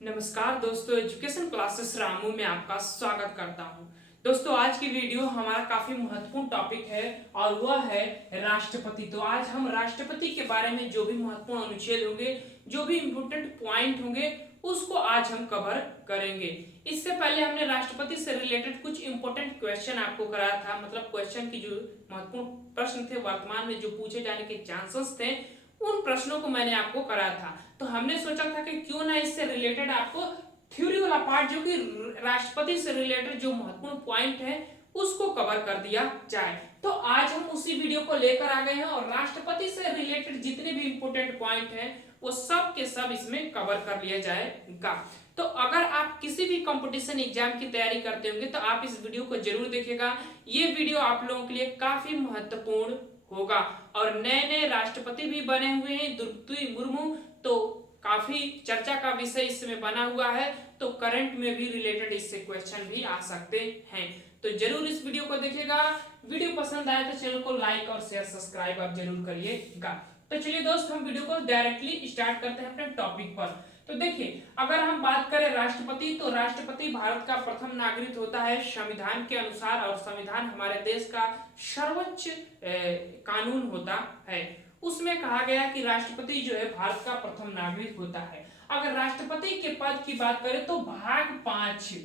नमस्कार दोस्तों, education classes Ramu में आपका स्वागत करता हूं। दोस्तों, आज की वीडियो हमारा काफी महत्वपूर्ण टॉपिक है और वह है राष्ट्रपति। तो आज हम राष्ट्रपति के बारे में जो भी महत्वपूर्ण अनुच्छेद होंगे, जो भी इंपोर्टेंट पॉइंट होंगे, उसको आज हम कवर करेंगे। इससे पहले हमने राष्ट्रपति से रिलेटेड कुछ इंपोर्टेंट क्वेश्चन आपको कराया था, मतलब क्वेश्चन की जो महत्वपूर्ण प्रश्न थे वर्तमान में जो पूछे जाने के चांसेस थे, उन प्रश्नों को मैंने आपको कराया था। तो हमने सोचा था कि क्यों ना इससे रिलेटेड आपको थ्योरी वाला पार्ट, जो कि राष्ट्रपति से रिलेटेड जो महत्वपूर्ण पॉइंट है, उसको कवर कर दिया जाए। तो आज हम उसी वीडियो को लेकर आ गए हैं और राष्ट्रपति से रिलेटेड जितने भी इंपोर्टेंट पॉइंट हैं वो सब के सब इसमें कवर कर लिया जाएगा। तो अगर आप किसी भी कंपटीशन एग्जाम की तैयारी करते होंगे तो आप इस वीडियो को जरूर देखिएगा। ये वीडियो आप लोगों के लिए काफी महत्वपूर्ण होगा। और नए नए राष्ट्रपति भी बने हुए हैं, द्रौपदी मुर्मू, तो काफी चर्चा का विषय इसमें बना हुआ है। तो करंट में भी रिलेटेड इससे क्वेश्चन भी आ सकते हैं। तो जरूर इस वीडियो को देखिएगा। वीडियो पसंद आए तो चैनल को लाइक और शेयर सब्सक्राइब आप जरूर करिएगा। तो चलिए दोस्त, हम वीडियो को डायरेक्टली स्टार्ट करते हैं अपने टॉपिक पर। तो देखिए, अगर हम बात करें राष्ट्रपति, तो राष्ट्रपति भारत का प्रथम नागरिक होता है संविधान के अनुसार, और संविधान हमारे देश का सर्वोच्च कानून होता है। उसमें कहा गया कि राष्ट्रपति जो है भारत का प्रथम नागरिक होता है। अगर राष्ट्रपति के पद की बात करें तो भाग 5,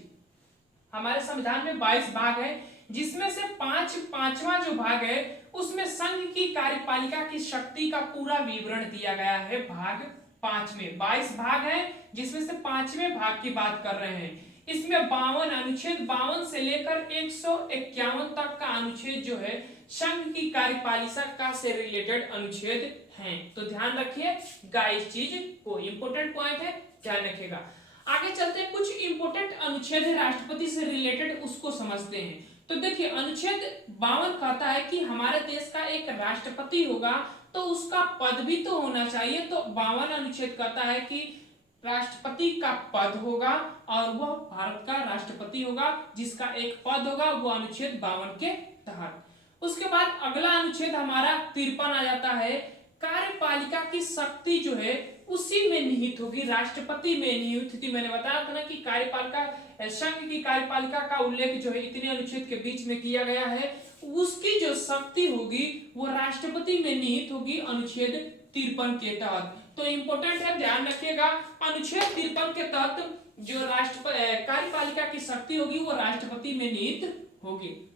हमारे संविधान में 22 भाग है, जिसमें से पांचवा जो भाग है उसमें संघ की कार्यपालिका की शक्ति का पूरा विवरण दिया गया है। भाग 5 में 22 भाग है, जिसमें से 5वें भाग की बात कर रहे हैं। इसमें 52 अनुच्छेद, 52 से लेकर 151 तक का अनुच्छेद जो है संघ की कार्यपालिका से रिलेटेड अनुच्छेद हैं। तो ध्यान रखिएगा इस चीज को, इंपोर्टेंट पॉइंट है, ध्यान रखिएगा। आगे चलते हैं, कुछ इंपोर्टेंट अनुच्छेद है राष्ट्रपति से रिलेटेड, उसको समझते हैं। तो देखिए, अनुच्छेद 52 कहता है कि हमारे देश का एक राष्ट्रपति होगा तो उसका पद भी तो होना चाहिए। तो 52 अनुच्छेद कहता है कि राष्ट्रपति का पद होगा और वह भारत का राष्ट्रपति होगा, जिसका एक पद होगा, वो अनुच्छेद 52 के तहत। उसके बाद अगला अनुच्छेद हमारा 53 आ जाता है। कार्यपालिका की शक्ति जो है उसी में निहित होगी, राष्ट्रपति में निहित थी। मैंने बताया था ना कि कार्यपालिका, संघ की कार्यपालिका का उल्लेख जो है इतने अनुच्छेद के बीच में किया गया है, उसकी जो शक्ति होगी वो राष्ट्रपति में निहित होगी अनुच्छेद 53 के तहत। तो इंपोर्टेंट है, ध्यान रखिएगा। अनुच्छेद 53 के तहत जो कार्यपालिका की शक्ति होगी वो राष्ट्रपति में निहित होगी।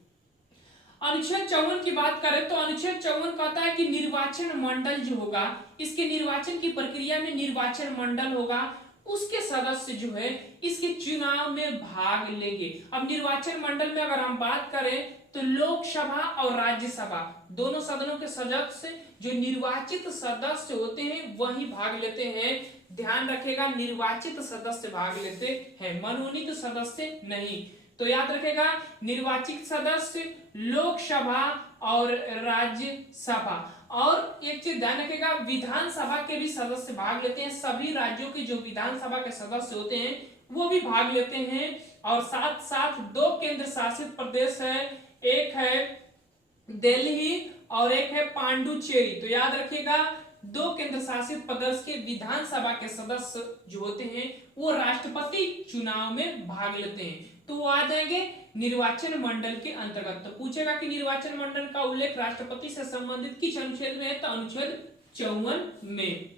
अनुच्छेद 54 की बात करें तो अनुच्छेद 54 कहता है कि निर्वाचन मंडल जो होगा, इसके निर्वाचन की प्रक्रिया में निर्वाचन मंडल होगा, उसके सदस्य जो है इसके चुनाव में भाग लेंगे। अब निर्वाचन मंडल में अगर हम बात करें तो लोकसभा और राज्यसभा दोनों सदनों के सदस्य जो निर्वाचित सदस्य होते हैं वही भाग लेते हैं। ध्यान रखेगा, निर्वाचित सदस्य भाग लेते हैं, मनोनीत सदस्य नहीं। तो याद रखेगा, निर्वाचित सदस्य, लोकसभा और राज्यसभा। और एक चीज ध्यान रखेगा, विधानसभा के भी सदस्य भाग लेते हैं। सभी राज्यों के जो विधानसभा के सदस्य होते हैं वो भी भाग लेते हैं। और साथ साथ 2 केंद्र शासित प्रदेश है, एक है दिल्ली और एक है पांडुचेरी। तो याद रखिएगा, 2 केंद्र शासित प्रदेश के विधानसभा के सदस्य जो होते हैं वो राष्ट्रपति चुनाव में भाग लेते हैं, तो वो आ जाएंगे निर्वाचन मंडल के अंतर्गत। तो पूछेगा कि निर्वाचन मंडल का उल्लेख राष्ट्रपति से संबंधित किस अनुच्छेद में है, तो अनुच्छेद 54 में।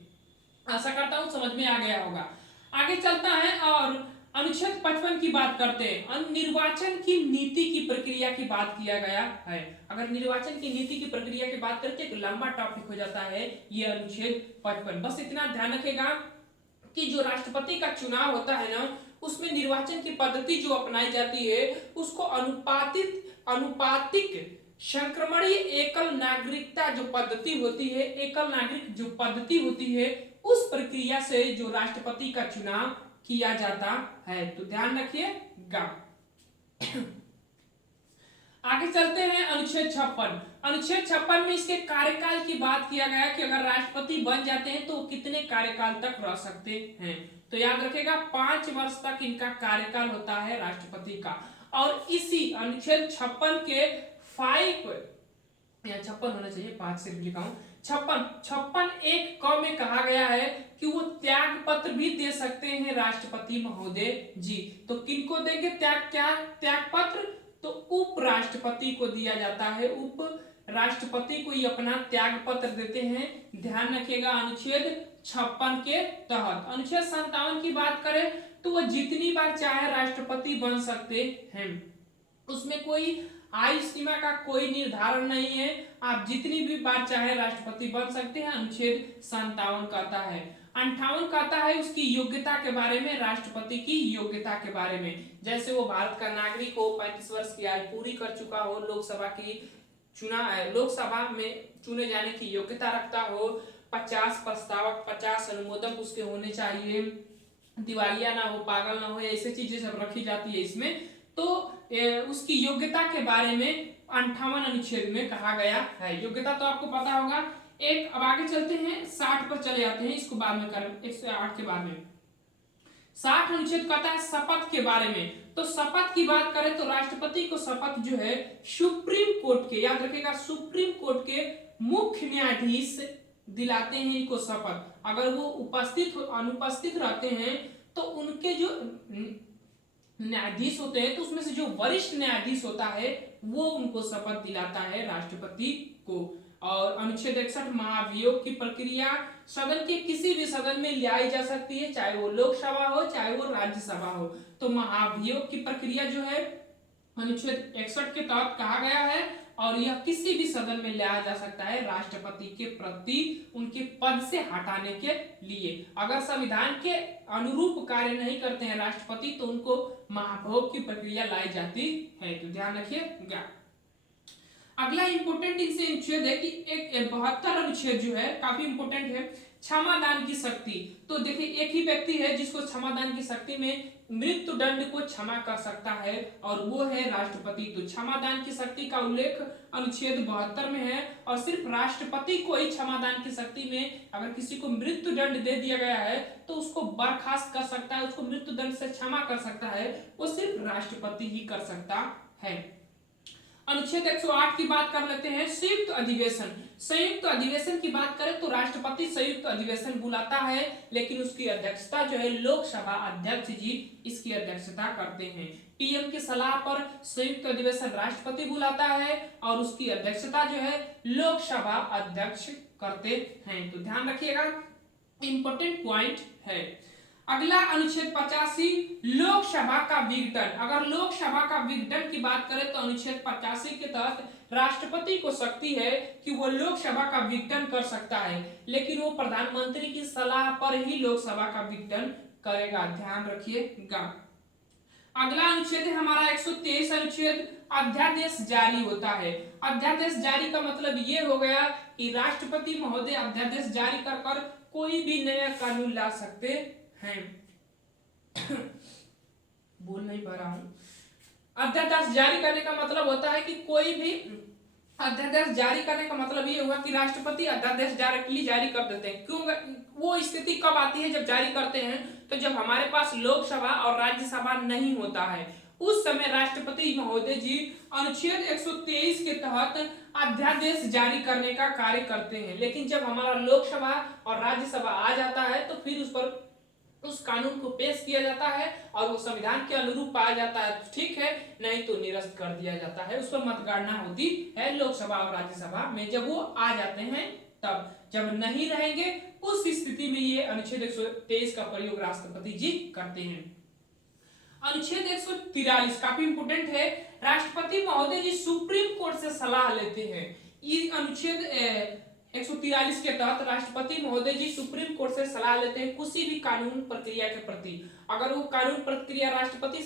आशा करता हूं समझ में आ गया होगा। आगे चलता है और अनुच्छेद 55 की बात करते हैं। निर्वाचन की नीति की प्रक्रिया की बात किया गया है। अगर निर्वाचन की नीति की प्रक्रिया की बात करते हैं, एक लंबा टॉपिक हो जाता है ये अनुच्छेद 55। बस इतना ध्यान रखेगा कि जो राष्ट्रपति का चुनाव होता है ना, उसमें निर्वाचन की पद्धति जो अपनाई जाती है उसको अनुपातिक संक्रमणीय एकल नागरिकता जो पद्धति होती है, एकल नागरिक जो पद्धति होती है, उस प्रक्रिया से जो राष्ट्रपति का चुनाव किया जाता है। तो ध्यान रखिएगा। आगे चलते हैं, अनुच्छेद 56। अनुच्छेद 56 में इसके कार्यकाल की बात किया गया कि अगर राष्ट्रपति बन जाते हैं तो कितने कार्यकाल तक रह सकते हैं। तो याद रखेगा, 5 वर्ष तक इनका कार्यकाल होता है राष्ट्रपति का। और इसी अनुच्छेद 56 के 56 होना चाहिए, 5 से लिखा हूं, 56 56 एक क में कहा गया है कि वो त्याग पत्र भी दे सकते हैं राष्ट्रपति महोदय जी। तो किनको देंगे त्याग पत्र? तो उपराष्ट्रपति को दिया जाता है। उप राष्ट्रपति को ही अपना त्याग पत्र देते हैं। ध्यान रखिएगा, अनुच्छेद 56 के तहत। अनुच्छेद 57 की बात करें तो वह जितनी बार चाहे राष्ट्रपति बन सकते हैं। उसमें कोई आयु सीमा का कोई निर्धारण नहीं है, आप जितनी भी बार चाहे राष्ट्रपति बन सकते हैं। अनुच्छेद 57 कहता है। 58 कहता है उसकी योग्यता के बारे में, राष्ट्रपति की योग्यता के बारे में। जैसे वो भारत का नागरिक हो, 35 वर्ष की आयु पूरी कर चुका हो, लोकसभा में चुने जाने की योग्यता रखता हो, 50 प्रस्तावक, 50 अनुमोदक उसके होने चाहिए, दिवालिया ना हो, पागल ना हो, ऐसी चीजें सब रखी जाती है इसमें। तो उसकी योग्यता के बारे में 58 अनुच्छेद में कहा गया है। योग्यता तो आपको पता होगा। अब आगे चलते हैं, 60 पर चले जाते हैं, इसको बाद में करें, 108 के बाद में। 60 अनुच्छेद कहता है शपथ के बारे में। तो शपथ की बात करें तो राष्ट्रपति को शपथ जो है सुप्रीम कोर्ट के, याद रखिएगा, सुप्रीम कोर्ट के मुख्य न्यायाधीश दिलाते हैं इनको शपथ। अगर वो अनुपस्थित रहते हैं तो उनके जो न्यायाधीश होते हैं तो उसमें से जो वरिष्ठ न्यायाधीश होता है वो उनको शपथ दिलाता है राष्ट्रपति को। और अनुच्छेद 61 महाभियोग की प्रक्रिया सदन के किसी भी सदन में लाई जा सकती है, चाहे वो लोकसभा हो चाहे वो राज्यसभा हो। तो महाभियोग की प्रक्रिया जो है अनुच्छेद 61 के तहत कहा गया है और यह किसी भी सदन में लाया जा सकता है राष्ट्रपति के प्रति उनके पद से हटाने के लिए। अगर संविधान के अनुरूप कार्य नहीं करते हैं राष्ट्रपति तो उनको महाभियोग की प्रक्रिया लाई जाती है। तो ध्यान रखिएगा। अगला इंपोर्टेंट इनसे अनुच्छेद है कि एक 72 अनुच्छेद जो है काफी इंपोर्टेंट है, क्षमादान की शक्ति। तो देखिए एक ही व्यक्ति है जिसको क्षमादान की शक्ति में मृत्यु दंड को क्षमा कर सकता है और वो है राष्ट्रपति। तो क्षमादान की शक्ति का उल्लेख अनुच्छेद 72 में है और सिर्फ राष्ट्रपति को ही क्षमादान की शक्ति में, अगर किसी को मृत्यु दंड दे दिया गया है तो उसको बर्खास्त कर सकता है, उसको मृत्यु दंड से क्षमा कर सकता है, वो सिर्फ राष्ट्रपति ही कर सकता है। अनुच्छेद 108 की बात कर लेते हैं, संयुक्त अधिवेशन। संयुक्त अधिवेशन की बात करें तो राष्ट्रपति संयुक्त अधिवेशन बुलाता है, लेकिन उसकी अध्यक्षता जो है लोकसभा अध्यक्ष जी इसकी अध्यक्षता करते हैं। पीएम की सलाह पर संयुक्त अधिवेशन राष्ट्रपति बुलाता है और उसकी अध्यक्षता जो है लोकसभा अध्यक्ष करते हैं। तो ध्यान रखिएगा, इंपॉर्टेंट पॉइंट है। अगला अनुच्छेद 85 लोकसभा का विघटन। अगर लोकसभा का विघटन की बात करें तो अनुच्छेद 85 के तहत राष्ट्रपति को शक्ति है कि वो लोकसभा का विघटन कर सकता है, लेकिन वो प्रधानमंत्री की सलाह पर ही लोकसभा का विघटन करेगा। ध्यान रखिएगा। अगला अनुच्छेद है हमारा 123 अनुच्छेद, अध्यादेश जारी होता है। अध्यादेश जारी का मतलब ये हो गया कि राष्ट्रपति महोदय अध्यादेश जारी कर कोई भी नया कानून ला सकते हैं। बोल नहीं पा रहा हूं। अध्यादेश जारी करने का मतलब होता है कि कोई भी अध्यादेश जारी करने का मतलब ये हुआ कि राष्ट्रपति अध्यादेश डायरेक्टली जारी कर देते हैं। क्यों? वो स्थिति कब आती है जब जारी करते हैं तो जब हमारे पास लोकसभा और राज्यसभा नहीं होता है, उस समय राष्ट्रपति महोदय जी अनुच्छेद 123 के तहत अध्यादेश जारी करने का कार्य करते हैं। लेकिन जब हमारा लोकसभा और राज्यसभा आ जाता है तो फिर उस पर उस कानून को पेश किया जाता है और वो संविधान के अनुरूप पाया जाता है, ठीक है, नहीं तो निरस्त कर दिया जाता है। उस पर मतगणना होती है लोकसभा और राज्यसभा में। जब वो आ जाते हैं तब, जब नहीं रहेंगे उस स्थिति में ये अनुच्छेद 123 का प्रयोग राष्ट्रपति जी करते हैं। अनुच्छेद 143 काफी इंपोर्टेंट है, राष्ट्रपति महोदय जी सुप्रीम कोर्ट से सलाह लेते हैं। ये अनुच्छेद 143 के तहत राष्ट्रपति महोदय जी सुप्रीम कोर्ट से सलाह लेते हैं किसी भी कानून प्रक्रिया के प्रति। अगर वो कानून प्रक्रिया राष्ट्रपति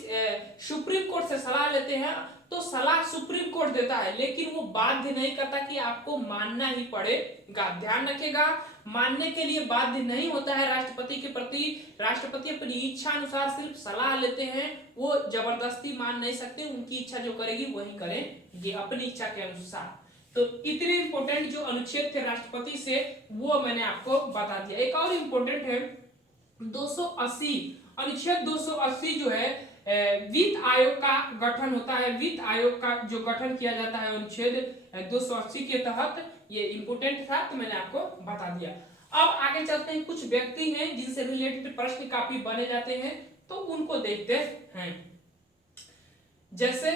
सुप्रीम कोर्ट से सलाह लेते हैं तो सलाह सुप्रीम कोर्ट देता है, लेकिन वो बाध्य नहीं करता कि आपको मानना ही पड़ेगा। ध्यान रखिएगा, मानने के लिए बाध्य नहीं होता है राष्ट्रपति के प्रति। राष्ट्रपति अपनी इच्छा अनुसार सिर्फ सलाह लेते हैं, वो जबरदस्ती मान नहीं सकते। उनकी इच्छा जो करेगी वही करेंगे अपनी इच्छा के अनुसार। तो इतने इंपोर्टेंट जो अनुच्छेद थे राष्ट्रपति से वो मैंने आपको बता दिया। एक और इंपोर्टेंट है 280 अनुच्छेद 280 जो है वित्त आयोग का गठन होता है। वित्त आयोग का जो गठन किया जाता है अनुच्छेद 280 के तहत, ये इंपोर्टेंट था तो मैंने आपको बता दिया। अब आगे चलते हैं, कुछ व्यक्ति हैं जिनसे रिलेटेड प्रश्न काफी बने जाते हैं, तो उनको देखते हैं। जैसे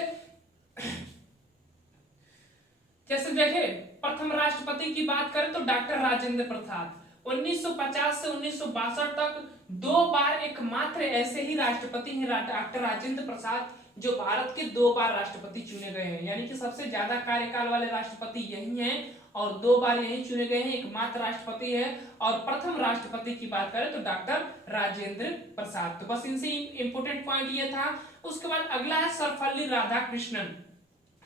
जैसे देखें, प्रथम राष्ट्रपति की बात करें तो डॉक्टर राजेंद्र प्रसाद 1950 से 1962 तक 2 बार एकमात्र ऐसे ही राष्ट्रपति हैं डॉक्टर राजेंद्र प्रसाद जो भारत के 2 बार राष्ट्रपति चुने गए हैं, यानी कि सबसे ज्यादा कार्यकाल वाले राष्ट्रपति यही हैं और 2 बार यही चुने गए हैं, एकमात्र राष्ट्रपति है। और प्रथम राष्ट्रपति की बात करें तो डॉक्टर राजेंद्र प्रसाद। तो बस इनसे इंपोर्टेंट पॉइंट ये था। उसके बाद अगला है सर्वपल्ली राधाकृष्णन।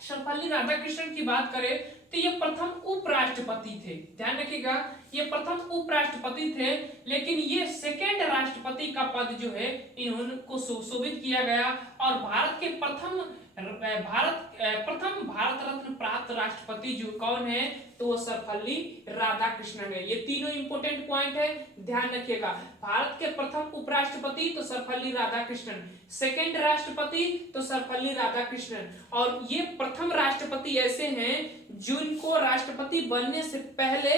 सर्वपल्ली राधाकृष्णन की बात करें तो ये प्रथम उपराष्ट्रपति थे, ध्यान रखिएगा, ये प्रथम उपराष्ट्रपति थे, लेकिन ये सेकेंड राष्ट्रपति का पद जो है इनको सुशोभित किया गया और भारत के प्रथम भारत रत्न प्राप्त राष्ट्रपति जो कौन है, तो वो सर्वपल्ली राधाकृष्णन है। ये तीनों इंपोर्टेंट पॉइंट है, ध्यान रखिएगा। भारत के प्रथम उपराष्ट्रपति तो सर्वपल्ली राधाकृष्णन, सेकेंड राष्ट्रपति तो सर्वपल्ली राधाकृष्णन, और ये प्रथम राष्ट्रपति ऐसे हैं जिनको राष्ट्रपति बनने से पहले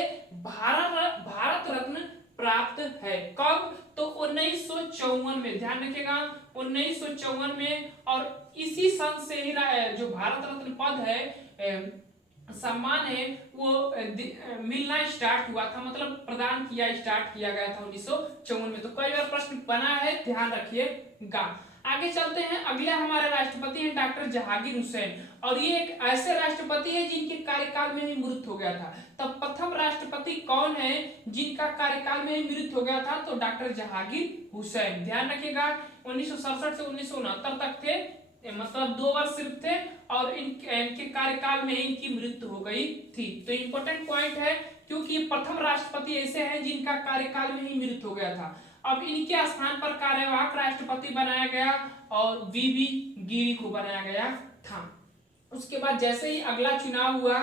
भारत रत्न प्राप्त है। कब? तो 1954 में, ध्यान रखिएगा 1954 में। और इसी सन से ही जो भारत रत्न पद है, सम्मान है, वो मिलना स्टार्ट हुआ था, मतलब प्रदान स्टार्ट किया गया था 1954 में। तो कई बार प्रश्न बना है, ध्यान रखिएगा। आगे चलते हैं, अगले हमारे राष्ट्रपति हैं डॉक्टर जहांगीर हुसैन, और ये एक ऐसे राष्ट्रपति हैं जिनके कार्यकाल में ही मृत्यु हो गया था। तब प्रथम राष्ट्रपति कौन है जिनका कार्यकाल में ही मृत्यु हो गया था, तो डॉक्टर जहांगीर हुसैन। ध्यान रखिएगा 1967 से 1969 तक थे, मतलब 2 वर्ष सिर्फ थे, और इनके कार्यकाल में इनकी मृत्यु हो गई थी। तो इंपॉर्टेंट पॉइंट है, क्योंकि प्रथम राष्ट्रपति ऐसे हैं जिनका कार्यकाल में ही मृत्यु हो गया था। अब इनके स्थान पर कार्यवाहक राष्ट्रपति बनाया गया और वीवी गिरी को बनाया गया था। उसके बाद जैसे ही अगला चुनाव हुआ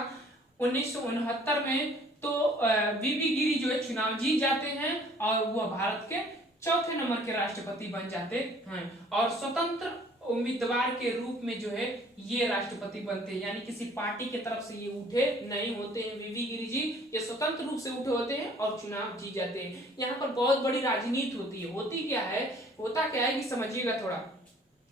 1969 में, तो वीवी गिरी जो है चुनाव जीत जाते हैं और वह भारत के चौथे नंबर के राष्ट्रपति बन जाते हैं, और स्वतंत्र उम्मीदवार के रूप में जो है ये राष्ट्रपति बनते हैं, यानी किसी पार्टी की तरफ से ये उठे नहीं होते हैं। वीवी गिरी जी ये स्वतंत्र रूप से उठे होते हैं और चुनाव जीत जाते हैं। यहाँ पर बहुत बड़ी राजनीति होती है। होता क्या है कि समझिएगा थोड़ा।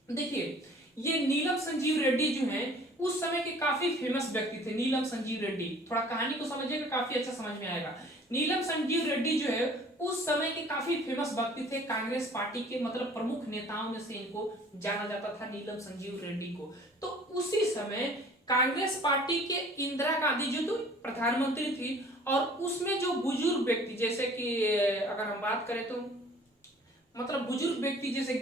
देखिए, ये नीलम संजीव रेड्डी जो है उस समय के काफी फेमस व्यक्ति थे। नीलम संजीव रेड्डी, थोड़ा कहानी को समझिएगा, काफी अच्छा समझ में आएगा। नीलम संजीव रेड्डी जो है उस समय के काफी फेमस व्यक्ति थे, कांग्रेस पार्टी के मतलब प्रमुख नेताओं में से इनको जाना जाता था, नीलम संजीव रेड्डी को। तो उसी समय कांग्रेस पार्टी के इंदिरा गांधी जो तो प्रधानमंत्री थी, और उसमें जो बुजुर्ग व्यक्ति, जैसे कि अगर हम बात करें तो मतलब बुजुर्ग व्यक्ति जैसे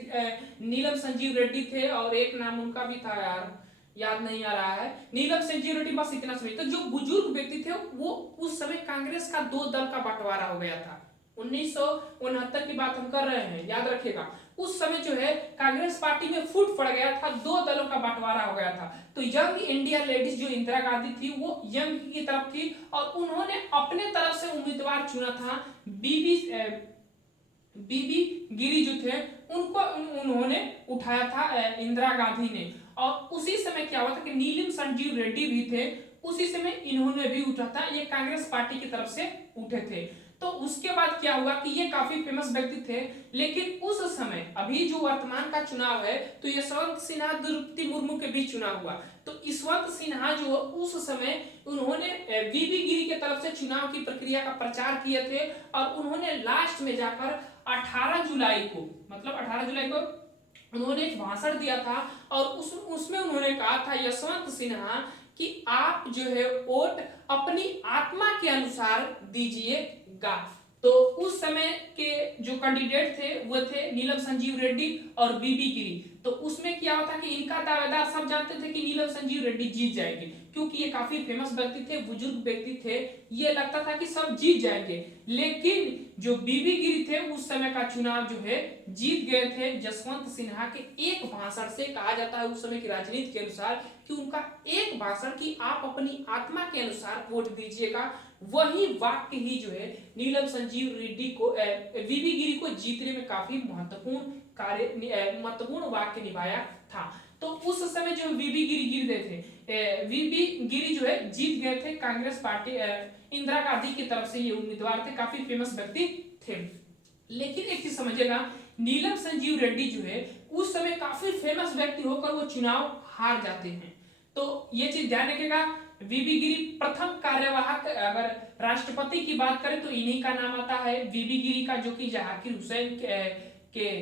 नीलम संजीव रेड्डी थे, और एक नाम उनका भी था यार, याद नहीं आ रहा है, नीलम संजीव रेड्डी, बस इतना समझ। तो जो बुजुर्ग व्यक्ति थे वो उस समय कांग्रेस का 2 दल का बंटवारा हो गया था। 1969 की बात हम कर रहे हैं, याद रखिएगा। उस समय जो है कांग्रेस पार्टी में फूट पड़ गया था, 2 दलों का बंटवारा हो गया था। तो यंग इंडिया लेडीज जो इंदिरा गांधी थी वो यंग की तरफ थी, और उन्होंने अपने तरफ से उम्मीदवार चुना था बीबी गिरी जो थे उनको उन्होंने उठाया था इंदिरा गांधी ने। और उसी समय क्या हुआ था कि नीलम संजीव रेड्डी भी थे, उसी समय इन्होंने भी उठा था, ये कांग्रेस पार्टी की तरफ से उठे थे। तो उसके बाद क्या हुआ कि ये काफी फेमस व्यक्ति थे, लेकिन उस समय अभी जो वर्तमान का चुनाव है तो यशवंत सिन्हा द्रौपदी मुर्मू के बीच चुनाव हुआ। तो यशवंत सिन्हा जो उस समय उन्होंने बीबी गिरी के तरफ से चुनाव की प्रक्रिया का प्रचार किए थे, और उन्होंने लास्ट में जाकर 18 जुलाई को उन्होंने एक भाषण दिया था, और उसमें उन्होंने कहा था यशवंत सिन्हा कि आप जो है वोट अपनी आत्मा के अनुसार दीजिएगा। तो उस समय के जो कैंडिडेट थे वो थे नीलम संजीव रेड्डी और बीबी गिरी। तो उसमें क्या होता कि इनका दावेदार सब जानते थे कि नीलम संजीव रेड्डी जीत जाएंगे, क्योंकि ये काफी फेमस व्यक्ति थे, बुजुर्ग व्यक्ति थे, ये लगता था कि सब जीत जाएंगे। लेकिन जो बीबी गिरी थे उस समय का चुनाव जो है जीत गए थे यशवंत सिन्हा के एक भाषण से। कहा जाता है उस समय की राजनीति के अनुसार कि उनका एक भाषण कि आप अपनी आत्मा के अनुसार वोट दीजिएगा, वही वाक्य ही जो है नीलम संजीव रेड्डी को बीबी गिरी को जीतने में काफी महत्वपूर्ण वाक्य निभाया था। तो उस समय जो बीबी गिरी जो है जीत गए थे कांग्रेस पार्टी इंदिरा गांधी की तरफ से ये उम्मीदवार थे, काफी फेमस व्यक्ति थे। लेकिन एक चीज समझिएगा, नीलम संजीव रेड्डी जो है उस समय काफी फेमस व्यक्ति होकर वो चुनाव हार जाते हैं। तो ये चीज ध्यान रखिएगा। वीबी गिरी प्रथम कार्यवाहक, अगर राष्ट्रपति की बात करें तो इन्हीं का नाम आता है, वीबी गिरी का, जो कि जहांगीर हुसैन के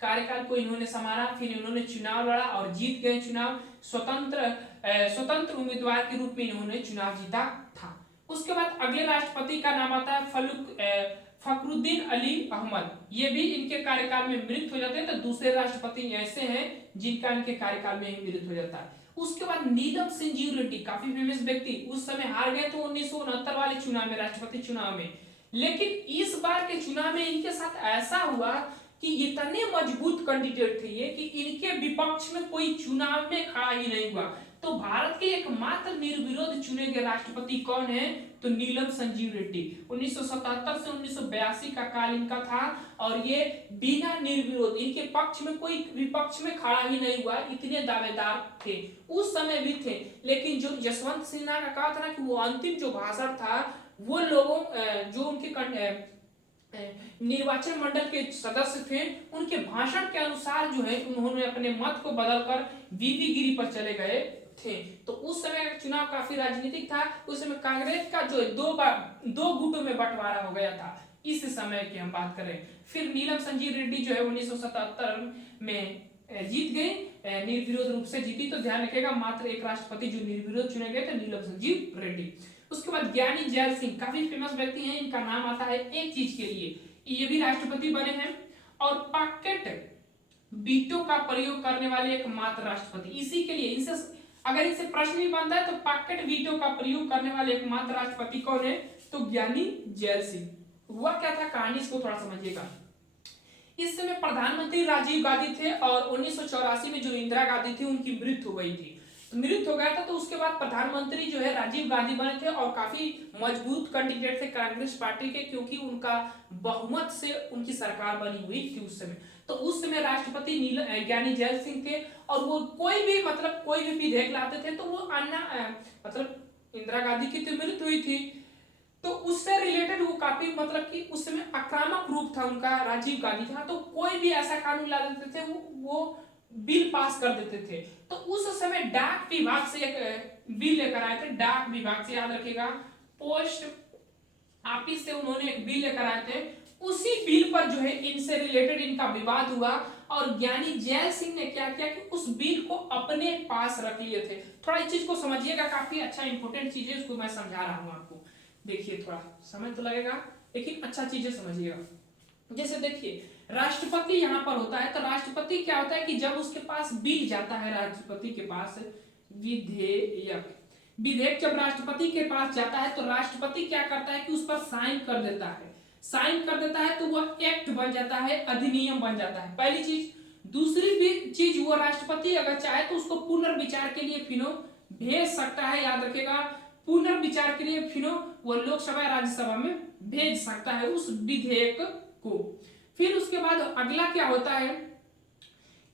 कार्यकाल को इन्होंने संभाला। फिर इन्होंने चुनाव लड़ा और जीत गए चुनाव। स्वतंत्र उम्मीदवार के रूप में इन्होंने चुनाव जीता था। उसके बाद अगले राष्ट्रपति का नाम आता है फखरुद्दीन अली अहमद। ये भी इनके कार्यकाल में मृत हो जाते हैं। तो दूसरे राष्ट्रपति ऐसे हैं जिनका इनके कार्यकाल में ही मृत हो जाता है। उसके बाद नीलम संजीव रेड्डी, काफी फेमस व्यक्ति, उस समय हार गए थे 1969 वाले चुनाव में, राष्ट्रपति चुनाव में। लेकिन इस बार के चुनाव में इनके साथ ऐसा हुआ कि इतने मजबूत कैंडिडेट थे ये कि इनके विपक्ष में कोई चुनाव में खड़ा ही नहीं हुआ। तो भारत के एकमात्र निर्विरोध चुने गए राष्ट्रपति कौन है? तो नीलम संजीव रेड्डी। 1977 से 1982 का काल इनका था और ये बिना निर्विरोध, इनके पक्ष में कोई विपक्ष में खड़ा ही नहीं हुआ, इतने दावेदार थे, उस समय भी थे। लेकिन जो यशवंत सिन्हा का कहा था ना कि वो अंतिम जो भाषण था, वो लोगों जो उनके निर्वाचन मंडल के सदस्य थे, उनके भाषण के अनुसार जो है उन्होंने अपने मत को बदलकर वीवी गिरी पर चले गए थे। तो उस समय चुनाव काफी राजनीतिक था। उस समय कांग्रेस का जो है दो गुटों में बंटवारा हो गया था, इस समय की हम बात करें। फिर नीलम संजीव रेड्डी जो है 1977 में जीत गई, निर्विरोध रूप से जीती। तो ध्यान रखिएगा, मात्र एक राष्ट्रपति जो निर्विरोध चुने गए थे, नीलम संजीव रेड्डी। उसके बाद ज्ञानी जैल सिंह, काफी फेमस व्यक्ति हैं। इनका नाम आता है एक चीज के लिए, ये भी राष्ट्रपति बने हैं और पॉकेट वीटो का प्रयोग करने वाले एकमात्र राष्ट्रपति। इसी के लिए इनसे अगर इनसे प्रश्न भी बनता है तो पॉकेट वीटो का प्रयोग करने वाले एकमात्र राष्ट्रपति कौन है? तो ज्ञानी जैल सिंह। हुआ क्या था, कहानी इसको थोड़ा समझिएगा। इस समय प्रधानमंत्री राजीव गांधी थे और 1984 में जो इंदिरा गांधी थी उनकी मृत्यु हो गई थी। मृत्यु हो गया था तो उसके बाद प्रधानमंत्री जो है राजीव गांधी बने थे और काफी मजबूत कैंडिडेट थे कांग्रेस पार्टी के, क्योंकि उनका बहुमत से उनकी सरकार बनी हुई थी उस समय। तो उस समय राष्ट्रपति ज्ञानी जैल सिंह थे और वो कोई भी विधेयक लाते थे तो वो इंदिरा गांधी की तो मृत्यु हुई थी, तो उससे रिलेटेड वो काफी कि उस समय आक्रामक रूप था उनका, राजीव गांधी था। तो कोई भी ऐसा कानून ला देते थे वो बिल पास कर देते थे। तो उस समय डाक विभाग से एक बिल लेकर आए थे, डाक विभाग से, याद रखिएगा, पोस्ट ऑफिस से उन्होंने एक बिल लेकर आए थे। उसी बिल पर जो है इनसे रिलेटेड इनका विवाद हुआ और ज्ञानी जैल सिंह ने क्या किया कि उस बिल को अपने पास रख लिए थे। थोड़ा इस चीज को समझिएगा, काफी अच्छा इंपॉर्टेंट चीज है, उसको मैं समझा रहा हूं आपको। देखिए, थोड़ा समय तो लगेगा लेकिन अच्छा चीजें समझिएगा। जैसे देखिए, राष्ट्रपति यहाँ पर होता है, तो राष्ट्रपति क्या होता है कि जब उसके पास बिल जाता है, राष्ट्रपति के पास विधेयक जब राष्ट्रपति के पास जाता है तो राष्ट्रपति क्या करता है कि उस पर साइन कर देता है। साइन कर देता है तो वह एक्ट बन जाता है, अधिनियम बन जाता है, पहली चीज। दूसरी भी चीज, वो राष्ट्रपति अगर चाहे तो उसको पुनर्विचार के लिए फिनो भेज सकता है, याद रखिएगा, पुनर्विचार के लिए फिनो वो लोकसभा राज्यसभा में भेज सकता है उस विधेयक को। फिर उसके बाद अगला क्या होता है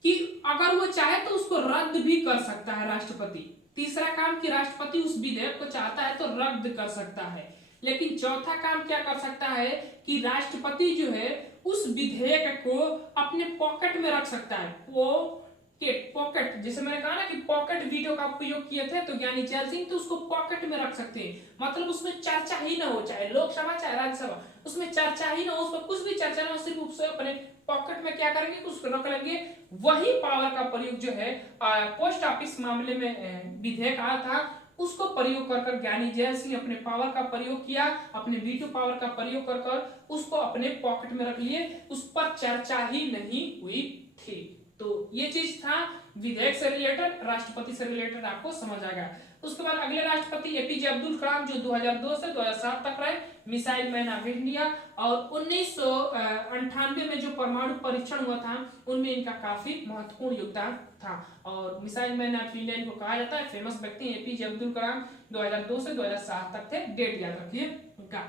कि अगर वो चाहे तो उसको रद्द भी कर सकता है राष्ट्रपति। तीसरा काम कि राष्ट्रपति उस विधेयक को चाहता है तो रद्द कर सकता है। लेकिन चौथा काम क्या कर सकता है कि राष्ट्रपति जो है उस विधेयक को अपने पॉकेट में रख सकता है। वो पॉकेट, जैसे मैंने कहा ना कि पॉकेट वीटो का उपयोग किए थे तो ज्ञानी जैल सिंह, तो उसको पॉकेट में रख सकते हैं। मतलब उसमें चर्चा ही ना हो, चाहे लोकसभा चाहे राज्यसभा, उसमें चर्चा ही ना हो, उसमें कुछ भी चर्चा ना हो, सिर्फ उससे अपने पॉकेट में क्या करेंगे, उसको रख लेंगे। वही पावर का प्रयोग जो है पोस्ट ऑफिस मामले में विधेयक आया था, उसको प्रयोग कर ज्ञानी जैल सिंह अपने पावर का प्रयोग किया, अपने वीटो पावर का प्रयोग कर उसको अपने पॉकेट में रख लिए, उस पर चर्चा ही नहीं हुई थी। तो ये चीज था विधेयक से रिलेटेड, राष्ट्रपति से रिलेटेड, आपको समझ आ गया। उसके बाद अगले राष्ट्रपति एपीजे अब्दुल कलाम, जो 2002 से 2007 तक रहे, मिसाइल मैन ऑफ इंडिया। और 1998 में जो परमाणु परीक्षण हुआ था उनमें इनका काफी महत्वपूर्ण योगदान था और मिसाइल मैन ऑफ इंडिया इनको कहा जाता है। फेमस व्यक्ति एपीजे अब्दुल कलाम 2002 से 2007 तक थे, डेट याद रखिए उनका।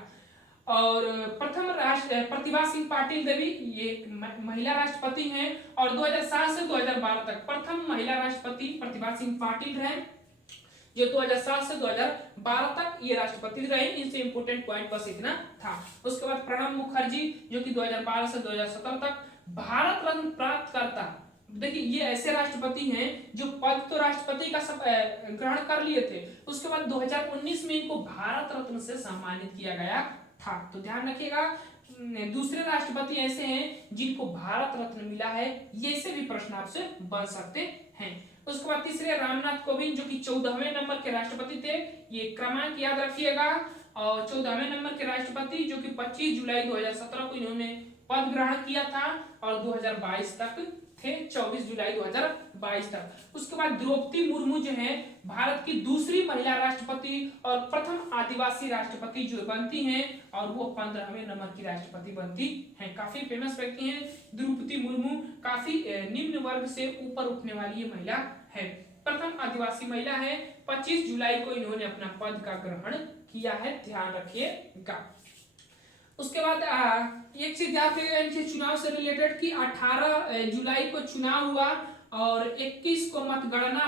और प्रथम प्रतिभा सिंह पाटिल देवी, ये महिला राष्ट्रपति हैं और 2007 से 2012 तक प्रथम महिला राष्ट्रपति प्रतिभा सिंह पाटिल रहे, जो 2007 से 2012 तक ये राष्ट्रपति रहे। इनसे इंपोर्टेंट पॉइंट बस इतना था। उसके बाद प्रणब मुखर्जी जो कि 2012 से 2017 तक भारत रत्न प्राप्त करता। देखिए ये ऐसे राष्ट्रपति हैं जो पद तो राष्ट्रपति का सब ग्रहण कर लिए थे, उसके बाद 2019 में इनको भारत रत्न से सम्मानित किया गया था। तो ध्यान रखिएगा दूसरे राष्ट्रपति ऐसे हैं जिनको भारत रत्न मिला है, ये से भी प्रश्न आपसे बन सकते हैं। उसके बाद तीसरे रामनाथ कोविंद जो कि 14वें नंबर के राष्ट्रपति थे, ये क्रमांक याद रखिएगा। और 14वें नंबर के राष्ट्रपति जो कि 25 जुलाई 2017 को इन्होंने पद ग्रहण किया था और 2022 तक थे, 24 जुलाई 2022 तक। उसके बाद द्रौपदी मुर्मू जो है भारत की दूसरी महिला राष्ट्रपति और प्रथम आदिवासी राष्ट्रपति जो बनती हैं और वो 15वें नंबर की राष्ट्रपति बनती हैं। काफी फेमस व्यक्ति हैं द्रौपदी मुर्मू, काफी निम्न वर्ग से ऊपर उठने वाली ये महिला है, प्रथम आदिवासी महिला है। 25 जुलाई को इन्होंने अपना पद का ग्रहण किया है, ध्यान रखिएगा। उसके बाद एक चीज याद रखिएगा इनके चुनाव से रिलेटेड कि 18 जुलाई को चुनाव हुआ और 21 को मतगणना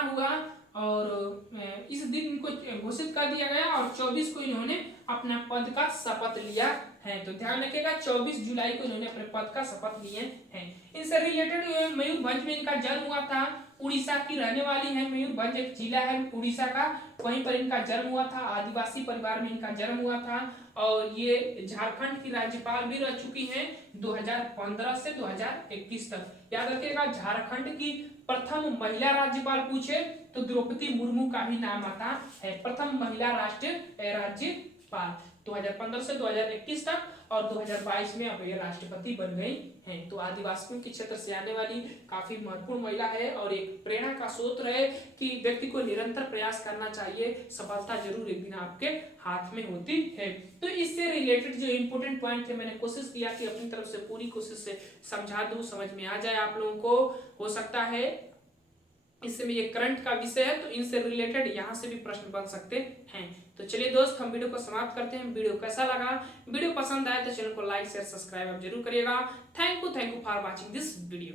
हुआ और इस दिन इनको घोषित कर दिया गया और 24 को इन्होंने अपना पद का शपथ लिया है। तो ध्यान रखिएगा 24 जुलाई को इन्होंने अपने पद का शपथ लिए हैं। इनसे रिलेटेड मयूरभंज में इनका जन्म हुआ था, उड़ीसा की रहने वाली है। मयूरभंज एक जिला है उड़ीसा का, वहीं पर इनका जन्म हुआ था। आदिवासी परिवार में इनका जन्म हुआ था और ये झारखंड की राज्यपाल भी रह चुकी हैं 2015 से 2021 तक। याद रखिएगा झारखंड की प्रथम महिला राज्यपाल पूछे तो द्रौपदी मुर्मू का ही नाम आता है, प्रथम महिला राज्यपाल 2015 से 2021 तक और 2022 में अब ये राष्ट्रपति बन गई हैं। तो आदिवासियों के क्षेत्र से आने वाली काफी महत्वपूर्ण महिला है और एक प्रेरणा का स्रोत है कि व्यक्ति को निरंतर प्रयास करना चाहिए, सफलता जरूर एक दिन आपके हाथ में होती है। तो इससे रिलेटेड जो इंपोर्टेंट पॉइंट थे मैंने कोशिश किया कि अपनी तरफ से पूरी कोशिश से समझा दूं, समझ में आ जाए आप लोगों को। हो सकता है इसमें ये करंट का विषय है तो इनसे रिलेटेड यहाँ से भी प्रश्न बन सकते हैं। तो चलिए दोस्त हम वीडियो को समाप्त करते हैं। वीडियो कैसा लगा, वीडियो पसंद आए तो चैनल को लाइक शेयर सब्सक्राइब आप जरूर करिएगा। Thank you for watching this video.